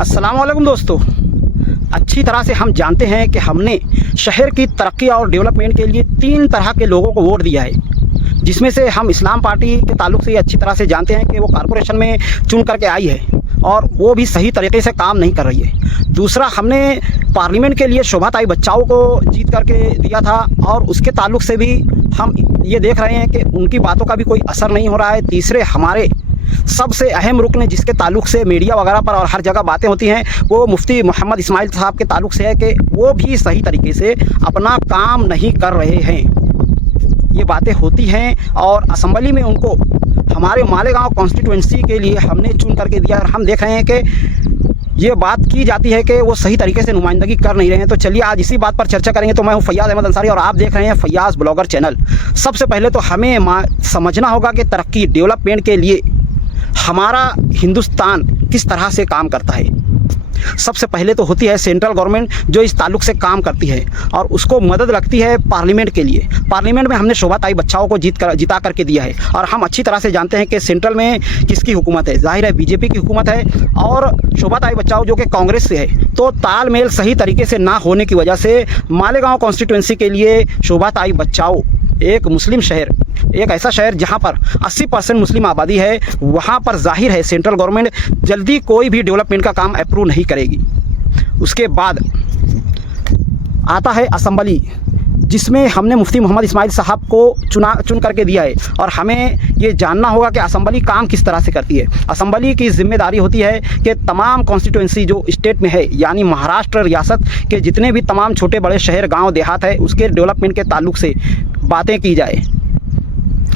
अस्सलाम वालेकुम दोस्तों। अच्छी तरह से हम जानते हैं कि हमने शहर की तरक्की और डेवलपमेंट के लिए 3 तरह के लोगों को वोट दिया है, जिसमें से हम इस्लाम पार्टी के ताल्लुक से अच्छी तरह से जानते हैं कि वो कॉरपोरेशन में चुन करके आई है और वो भी सही तरीके से काम नहीं कर रही है। दूसरा, हमने पार्लियामेंट के लिए शोभा ताई बच्चाओं को जीत करके दिया था और उसके ताल्लुक से भी हम ये देख रहे हैं कि उनकी बातों का भी कोई असर नहीं हो रहा है। तीसरे, हमारे सबसे अहम रुकन जिसके ताल्लुक से मीडिया वगैरह पर और हर जगह बातें होती हैं, वो मुफ्ती मोहम्मद इस्माइल साहब के ताल्लुक से है कि वो भी सही तरीके से अपना काम नहीं कर रहे हैं। ये बातें होती हैं और असम्बली में उनको हमारे मालेगांव कॉन्स्टिट्यूंसी के लिए हमने चुन करके दिया और हम देख रहे हैं कि ये बात की जाती है कि वो सही तरीके से नुमाइंदगी कर नहीं रहे हैं। तो चलिए आज इसी बात पर चर्चा करेंगे। तो मैं हूँ फैयाज़ अहमद अंसारी और आप देख रहे हैं फैयाज़ ब्लॉगर चैनल। सबसे पहले तो हमें समझना होगा कि तरक्की डेवलपमेंट के लिए हमारा हिंदुस्तान किस तरह से काम करता है। सबसे पहले तो होती है सेंट्रल गवर्नमेंट जो इस ताल्लुक से काम करती है और उसको मदद लगती है पार्लियामेंट के लिए। पार्लियामेंट में हमने शोभा ताई बच्चाओं को जिता करके दिया है और हम अच्छी तरह से जानते हैं कि सेंट्रल में किसकी हुकूमत है। जाहिर है बीजेपी की हुकूमत है और शोभा ताई बच्चाओं जो कि कांग्रेस से है। तो तालमेल सही तरीके से ना होने की वजह से मालेगांव कॉन्स्टिट्यूंसी के लिए शोभा ताई बच्चाओं, एक मुस्लिम शहर, एक ऐसा शहर जहां पर 80% मुस्लिम आबादी है, वहां पर जाहिर है सेंट्रल गवर्नमेंट जल्दी कोई भी डेवलपमेंट का काम अप्रूव नहीं करेगी। उसके बाद आता है असम्बली, जिसमें हमने मुफ्ती मोहम्मद इस्माइल साहब को चुन करके दिया है और हमें ये जानना होगा कि असम्बली काम किस तरह से करती है। असम्बली की जिम्मेदारी होती है कि तमाम कॉन्स्टिट्यूंसी जो स्टेट में है, यानी महाराष्ट्र रियासत के जितने भी तमाम छोटे बड़े शहर गांव देहात है, उसके डेवलपमेंट के ताल्लुक से बातें की जाए।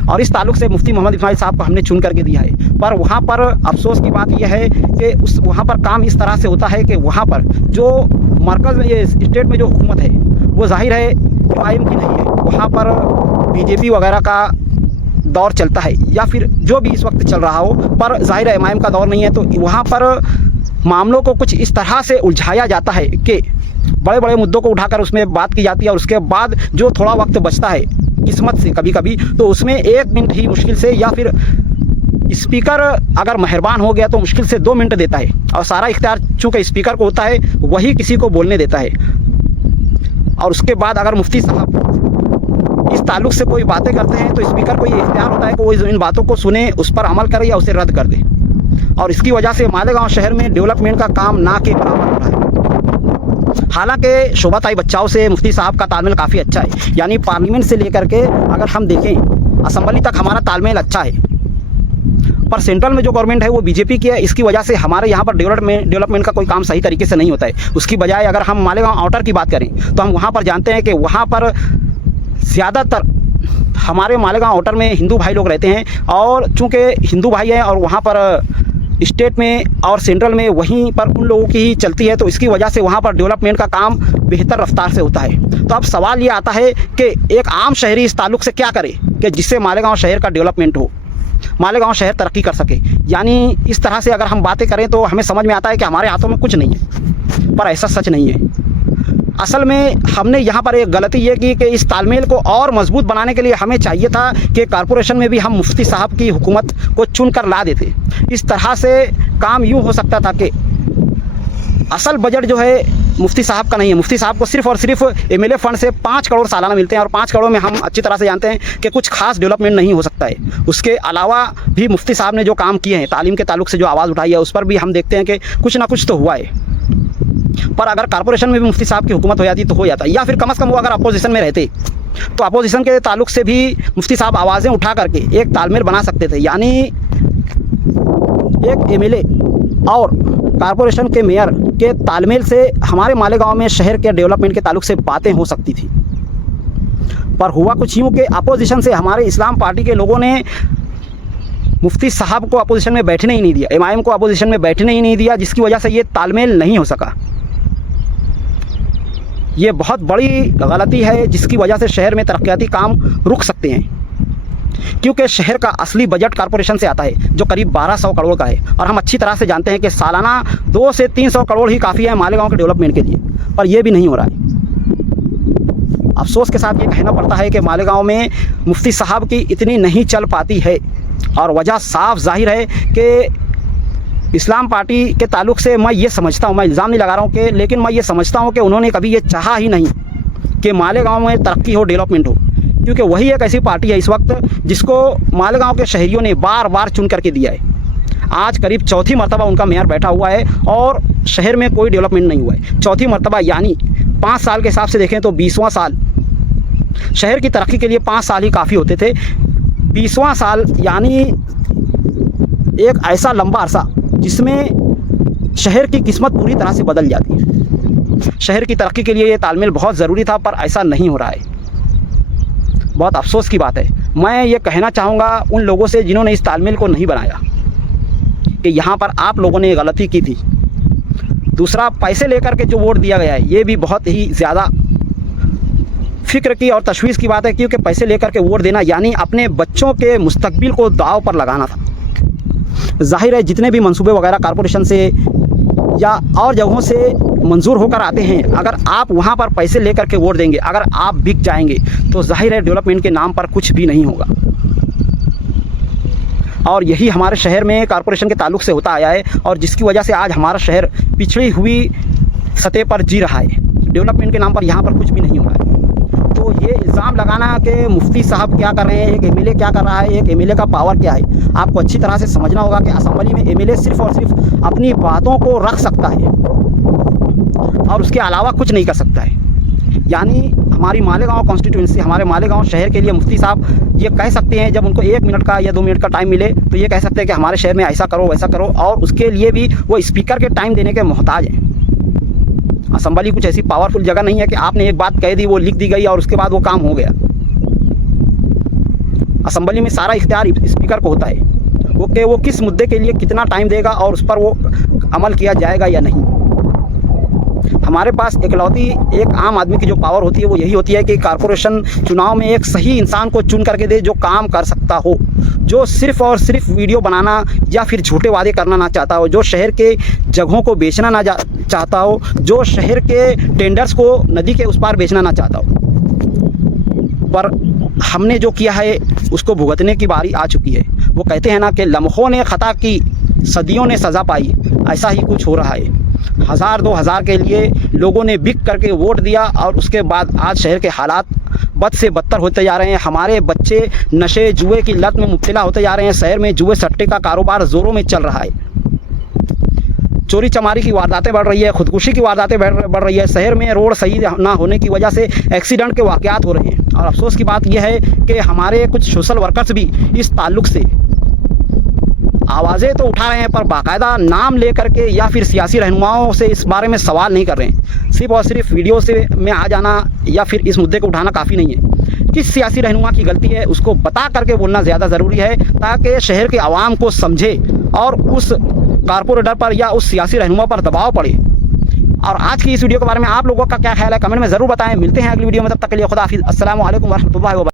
और इस ताल्लुक से मुफ्ती मोहम्मद इस्माइल साहब को हमने चुन करके दिया है। पर वहाँ पर अफसोस की बात यह है कि वहाँ पर काम इस तरह से होता है कि वहाँ पर जो मरकज़ में, ये स्टेट में जो हुकूमत है, वो जाहिर है एमआईएम की नहीं है। वहाँ पर बीजेपी वगैरह का दौर चलता है या फिर जो भी इस वक्त चल रहा हो, पर जाहिर है एमआईएम का दौर नहीं है। तो वहाँ पर मामलों को कुछ इस तरह से उलझाया जाता है कि बड़े बड़े मुद्दों को उठाकर उसमें बात की जाती है और उसके बाद जो थोड़ा वक्त बचता है किस्मत से कभी कभी, तो उसमें 1 मिनट ही मुश्किल से, या फिर स्पीकर अगर मेहरबान हो गया तो मुश्किल से 2 मिनट देता है और सारा इख्तियार चूँकि स्पीकर को होता है, वही किसी को बोलने देता है। और उसके बाद अगर मुफ्ती साहब इस ताल्लुक से कोई बातें करते हैं तो स्पीकर को ये इख्तियार होता है कि वो इन बातों को सुने, उस पर अमल करे या उसे रद्द कर दे। और इसकी वजह से मालेगांव शहर में डेवलपमेंट का काम ना के बराबर हो रहा है। हालांकि शोभा ताई बच्चाओं से मुफ्ती साहब का तालमेल काफ़ी अच्छा है, यानी पार्लियामेंट से लेकर के अगर हम देखें असम्बली तक हमारा तालमेल अच्छा है। पर सेंट्रल में जो गवर्नमेंट है वो बीजेपी की है। इसकी वजह से हमारे यहाँ पर डेवलपमेंट का कोई काम सही तरीके से नहीं होता है। उसकी बजाय अगर हम मालेगांव आउटर की बात करें तो हम वहाँ पर जानते हैं कि वहाँ पर ज़्यादातर हमारे मालेगांव आउटर में हिंदू भाई लोग रहते हैं और चूँकि हिंदू भाई हैं और वहाँ पर स्टेट में और सेंट्रल में वहीं पर उन लोगों की ही चलती है, तो इसकी वजह से वहाँ पर डेवलपमेंट का काम बेहतर रफ्तार से होता है। तो अब सवाल ये आता है कि एक आम शहरी इस ताल्लुक से क्या करे कि जिससे मालेगांव शहर का डेवलपमेंट हो, मालेगांव शहर तरक्की कर सके। यानी इस तरह से अगर हम बातें करें तो हमें समझ में आता है कि हमारे हाथों में कुछ नहीं है, पर ऐसा सच नहीं है। असल में हमने यहाँ पर एक गलती ये की कि इस तालमेल को और मजबूत बनाने के लिए हमें चाहिए था कि कॉरपोरेशन में भी हम मुफ्ती साहब की हुकूमत को चुन कर ला देते। इस तरह से काम यूँ हो सकता था कि असल बजट जो है मुफ्ती साहब का नहीं है। मुफ्ती साहब को सिर्फ और सिर्फ एमएलए फंड से 5 करोड़ सालाना मिलते हैं और 5 करोड़ में हम अच्छी तरह से जानते हैं कि कुछ खास डेवलपमेंट नहीं हो सकता है। उसके अलावा भी मुफ्ती साहब ने जो काम किए हैं, तालीम के ताल्लुक से जो आवाज़ उठाई है, उस पर भी हम देखते हैं कि कुछ ना कुछ तो हुआ है। पर अगर कॉरपोरेशन में भी मुफ्ती साहब की हुकूमत हो जाती तो हो जाता, या फिर कम से कम वो अगर अपोजिशन में रहते तो अपोजिशन के ताल्लुक से भी मुफ्ती साहब आवाज़ें उठा करके एक तालमेल बना सकते थे। यानी एक एमएलए और कॉरपोरेशन के मेयर के तालमेल से हमारे मालेगांव में शहर के डेवलपमेंट के ताल्लुक से बातें हो सकती थी। पर हुआ कुछ यूँ कि अपोजिशन से हमारे इस्लाम पार्टी के लोगों ने मुफ्ती साहब को अपोजिशन में बैठने ही नहीं दिया, एमआईएम को अपोजिशन में बैठने ही नहीं दिया, जिसकी वजह से ये तालमेल नहीं हो सका। ये बहुत बड़ी गलती है जिसकी वजह से शहर में तरक्याती काम रुक सकते हैं, क्योंकि शहर का असली बजट कॉरपोरेशन से आता है जो करीब 1200 करोड़ का है और हम अच्छी तरह से जानते हैं कि सालाना 200 से 300 करोड़ ही काफ़ी है मालेगांव के डेवलपमेंट के लिए, पर यह भी नहीं हो रहा है। अफसोस के साथ ये कहना पड़ता है कि मालेगांव में मुफ्ती साहब की इतनी नहीं चल पाती है और वजह साफ जाहिर है कि इस्लाम पार्टी के ताल्लुक़ से मैं ये समझता हूँ, मैं इल्ज़ाम नहीं लगा रहा हूँ कि, लेकिन मैं ये समझता हूँ कि उन्होंने कभी ये चाहा ही नहीं कि मालेगांव में तरक्की हो, डेवलपमेंट हो, क्योंकि वही एक ऐसी पार्टी है इस वक्त जिसको मालेगांव के शहरियों ने बार बार चुन करके दिया है। आज करीब चौथी मरतबा उनका मेयर बैठा हुआ है और शहर में कोई डेवलपमेंट नहीं हुआ है। चौथी मरतबा, यानी 5 साल के हिसाब से देखें तो 20वां साल। शहर की तरक्की के लिए 5 साल ही काफ़ी होते थे। 20वां साल यानी एक ऐसा लंबा अरसा जिसमें शहर की किस्मत पूरी तरह से बदल जाती है। शहर की तरक्की के लिए ये तालमेल बहुत ज़रूरी था, पर ऐसा नहीं हो रहा है। बहुत अफसोस की बात है। मैं ये कहना चाहूँगा उन लोगों से जिन्होंने इस तालमेल को नहीं बनाया कि यहाँ पर आप लोगों ने गलती की थी। दूसरा, पैसे लेकर के जो वोट दिया गया है, ये भी बहुत ही ज़्यादा फ़िक्र की और तशवीश की बात है, क्योंकि पैसे लेकर के वोट देना यानी अपने बच्चों के मुस्तकबिल को दाव पर लगाना था। जाहिर है जितने भी मंसूबे वगैरह कॉरपोरेशन से या और जगहों से मंजूर होकर आते हैं, अगर आप वहाँ पर पैसे लेकर के वोट देंगे, अगर आप बिक जाएंगे, तो जाहिर है डेवलपमेंट के नाम पर कुछ भी नहीं होगा। और यही हमारे शहर में कॉरपोरेशन के ताल्लुक़ से होता आया है, और जिसकी वजह से आज हमारा शहर पिछड़ी हुई सतह पर जी रहा है। डेवलपमेंट के नाम पर यहाँ पर कुछ भी नहीं हो रहा है। तो ये इल्ज़ाम लगाना कि मुफ्ती साहब क्या कर रहे हैं, एक एमएलए क्या कर रहा है, एक एमएलए का पावर क्या है, आपको अच्छी तरह से समझना होगा कि असेंबली में एमएलए सिर्फ़ और सिर्फ अपनी बातों को रख सकता है और उसके अलावा कुछ नहीं कर सकता है। यानी हमारी मालेगांव कॉन्स्टिट्यूंसी, हमारे मालेगांव शहर के लिए मुफ्ती साहब ये कह सकते हैं, जब उनको 1 मिनट का या 2 मिनट का टाइम मिले तो ये कह सकते हैं कि हमारे शहर में ऐसा करो वैसा करो, और उसके लिए भी वो स्पीकर के टाइम देने के मोहताज हैं। असेंबली कुछ ऐसी पावरफुल जगह नहीं है कि आपने एक बात कह दी, वो लिख दी गई और उसके बाद वो काम हो गया। असेंबली में सारा इख्तियार स्पीकर को होता है, वो किस मुद्दे के लिए कितना टाइम देगा और उस पर वो अमल किया जाएगा या नहीं। हमारे पास इकलौती एक आम आदमी की जो पावर होती है वो यही होती है कि कॉरपोरेशन चुनाव में एक सही इंसान को चुन करके दे, जो काम कर सकता हो, जो सिर्फ़ और सिर्फ वीडियो बनाना या फिर झूठे वादे करना ना चाहता हो, जो शहर के जगहों को बेचना ना चाहता हो, जो शहर के टेंडर्स को नदी के उस पार बेचना ना चाहता हो। पर हमने जो किया है उसको भुगतने की बारी आ चुकी है। वो कहते हैं ना कि लम्हों ने ख़ता की, सदियों ने सज़ा पाई, ऐसा ही कुछ हो रहा है। 1000-2000 के लिए लोगों ने बिक करके वोट दिया और उसके बाद आज शहर के हालात बद से बदतर होते जा रहे हैं। हमारे बच्चे नशे जुए की लत में मुब्तला होते जा रहे हैं। शहर में जुए सट्टे का कारोबार ज़ोरों में चल रहा है। चोरी चमारी की वारदातें बढ़ रही है, खुदकुशी की वारदातें बढ़ रही है। शहर में रोड सही ना होने की वजह से एक्सीडेंट के वाक़यात हो रहे हैं। और अफसोस की बात यह है कि हमारे कुछ सोशल वर्कर्स भी इस ताल्लुक़ से आवाज़ें तो उठा रहे हैं, पर बाकायदा नाम ले करके या फिर सियासी रहनुमाओं से इस बारे में सवाल नहीं कर रहे हैं। सिर्फ और सिर्फ वीडियो से में आ जाना या फिर इस मुद्दे को उठाना काफ़ी नहीं है। किस सियासी रहनुमा की गलती है उसको बता करके बोलना ज़्यादा ज़रूरी है, ताकि शहर के आवाम को समझे और उस कारपोरेटर पर या उस सियासी रहनुमा पर दबाव पड़े। और आज की इस वीडियो के बारे में आप लोगों का क्या ख्याल है, कमेंट में ज़रूर बताएं। मिलते हैं अगली वीडियो में, तब तक के लिए खुदा हाफिज़। अस्सलामु अलैकुम वरहमतुल्लाहि व बरकातुहू।